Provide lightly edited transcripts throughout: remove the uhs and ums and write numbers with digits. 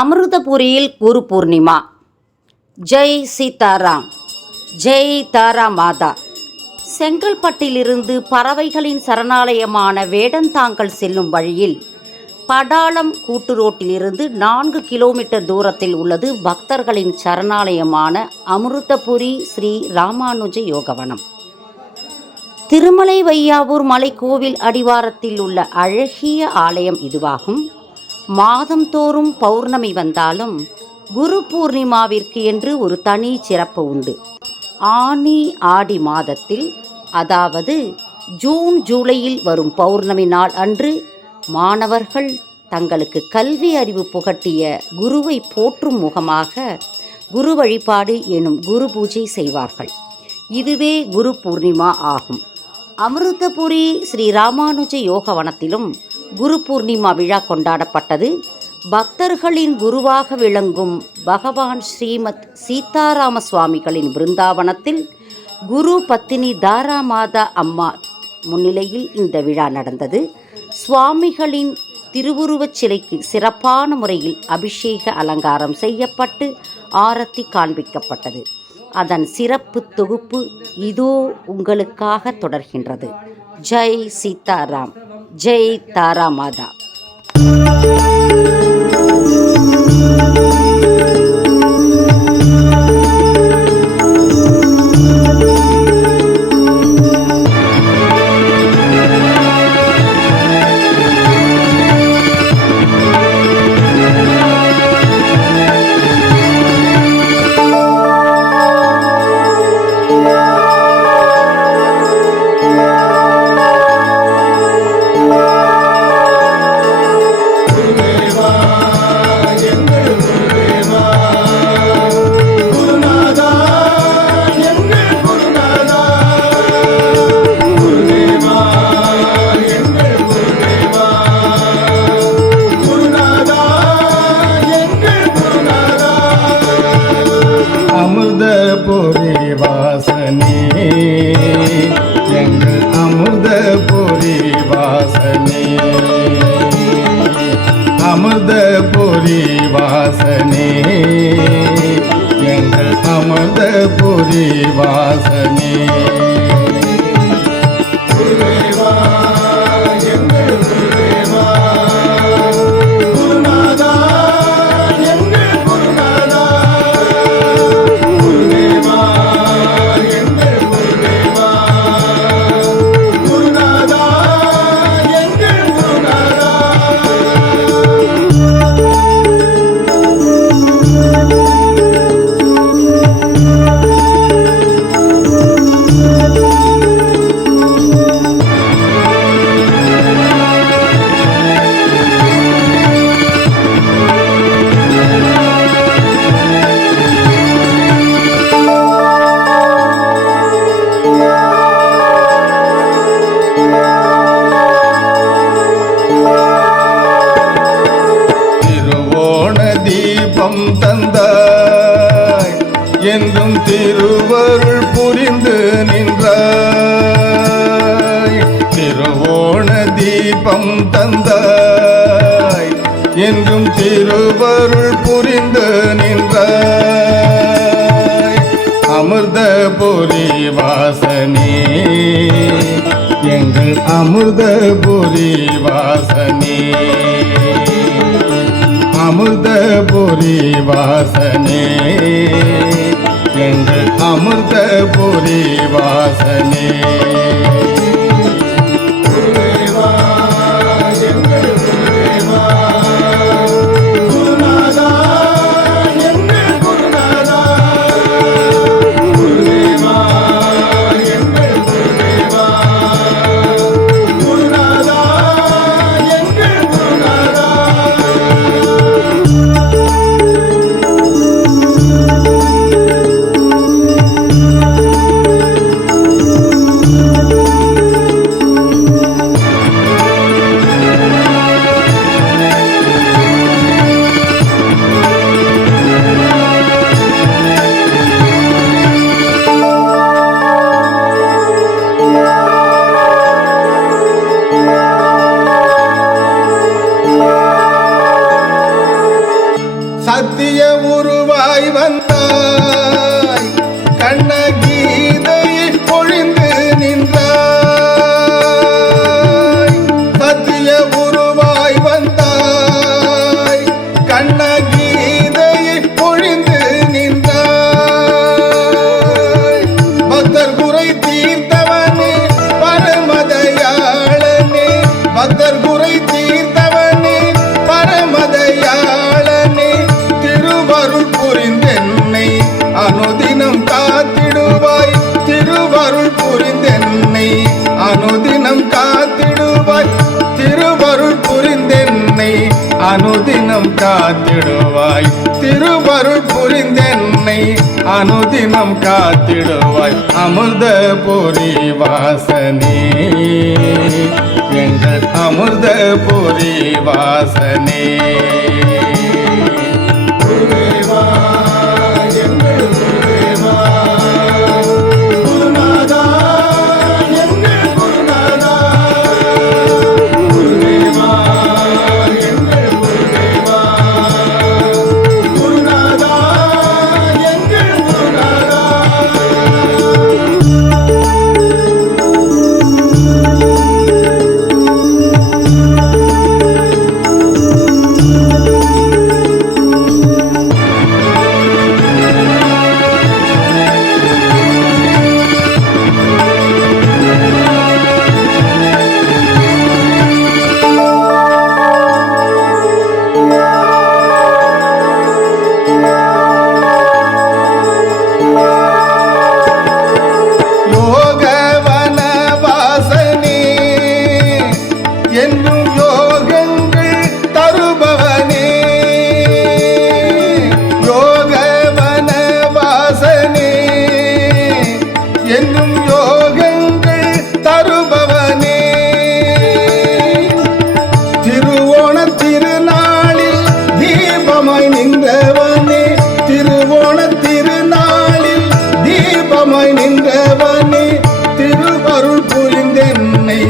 அமிர்தபுரியில் குரு பூர்ணிமா. ஜெய் சீதாராம், ஜெய் தாரா மாதா. செங்கல்பட்டிலிருந்து பறவைகளின் சரணாலயமான வேடந்தாங்கல் செல்லும் வழியில் படாளம் கூட்டுரோட்டிலிருந்து 4 கிலோமீட்டர் தூரத்தில் உள்ளது பக்தர்களின் சரணாலயமான அமிர்தபுரி ஸ்ரீ ராமானுஜ யோகவனம். திருமலை வையாவூர் மலைக்கோவில் அடிவாரத்தில் உள்ள அழகிய ஆலயம் இதுவாகும். மாதந்தோறும் பௌர்ணமி வந்தாலும் குரு பூர்ணிமாவிற்கு என்று ஒரு தனி சிறப்பு உண்டு. ஆனி ஆடி மாதத்தில், அதாவது ஜூன் ஜூலையில் வரும் பௌர்ணமி நாள் அன்று மாணவர்கள் தங்களுக்கு கல்வி அறிவு புகட்டிய குருவை போற்றும் முகமாக குரு வழிபாடு எனும் குரு பூஜை செய்வார்கள். இதுவே குரு பூர்ணிமா ஆகும். அமிர்தபுரி ஸ்ரீ ராமானுஜ யோகவனத்திலும் குரு பூர்ணிமா விழா கொண்டாடப்பட்டது. பக்தர்களின் குருவாக விளங்கும் பகவான் ஸ்ரீமத் சீதாராம சுவாமிகளின் பிருந்தாவனத்தில் குரு பத்தினி தாரா மாதா அம்மா முன்னிலையில் இந்த விழா நடந்தது. சுவாமிகளின் திருவுருவச் சிலைக்கு சிறப்பான முறையில் அபிஷேக அலங்காரம் செய்யப்பட்டு ஆரத்தி காண்பிக்கப்பட்டது. அதன் சிறப்பு தொகுப்பு இதோ உங்களுக்காக தொடர்கின்றது. ஜெய் சீதாராம், ஜெய் தாரா மாதா. அமிர்தபுரி வாசனே, எங்கள் அமிர்தபுரி வாசனே, அமிர்தபுரி வாசனே, எங்கள் அமிர்தபுரி வாசனே. தீபம் தந்தாய் என்றும் திருவருள் புரிந்து நின்றாய். திருவோண தீபம் தந்தாய் என்றும் திருவருள் புரிந்து நின்றாய். அமிர்தபுரி வாசனே, எங்கள் அமிர்தபுரி வாசனே, அமிர்தபுரி வாசனே, எங்கள் அமிர்தபுரி வாசனே. காத்திடுவாய் திருவருள் புரிந்தென்னை அனுதினம் காத்திடுவாய் அமிர்த பொரி வாசனே எங்கள் அமிர்த பொரி வாசனே குருதேவா எங்கள் குருதேவா குருநாதா எங்கள் குருநாதா குருதேவா எங்கள் குருதேவா குருநாதா எங்கள் குருநாதா என்னும் யோகங்கள் தருபவனே யோகவன வாசனே என்னும் யோகங்கள் தருபவனே திருவோண திருநாளில் தீபமாய் நின்றவனே திருவோண திருநாளில் தீபமாய் நின்றவனே திருவருள் புரிந்தென்னை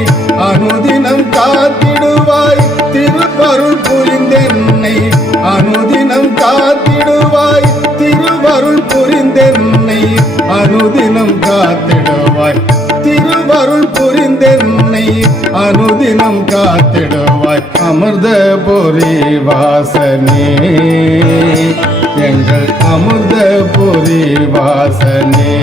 அனுதினம் காத்திடுவாய் திருவருள் புரிந்தென்னை அனுதினம் காத்திடுவாய் திருவருள் புரிந்தென்னை அனுதினம் காத்திடுவாய் திருவருள் புரிந்தென்னை அனுதினம் காத்திடுவாய் அமிர்த பொரி வாசனே எங்கள் அமிர்த பொரி வாசனே